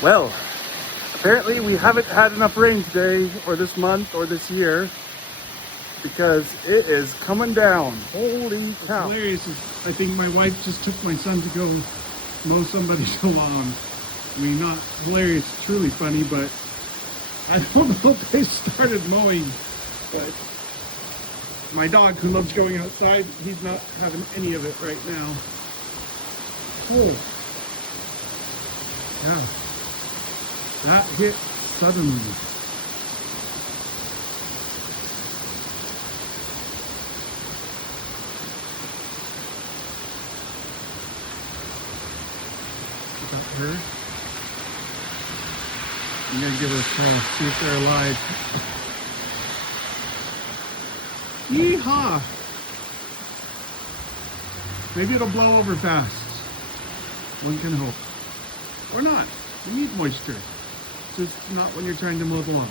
Well, apparently we haven't had enough rain today, or this month, or this year, because it is coming down. Holy cow. What's hilarious is I think my wife just took my son to go mow somebody's lawn. I mean, not hilarious, truly funny, but I don't know if they started mowing, but my dog, who loves going outside, he's not having any of it right now. Oh, yeah, that hit suddenly. Got her. I'm gonna give her a call, see if they're alive. Yeehaw! Maybe it'll blow over fast. One can hope. Or not. You need moisture. Just not when you're trying to mow the lawn.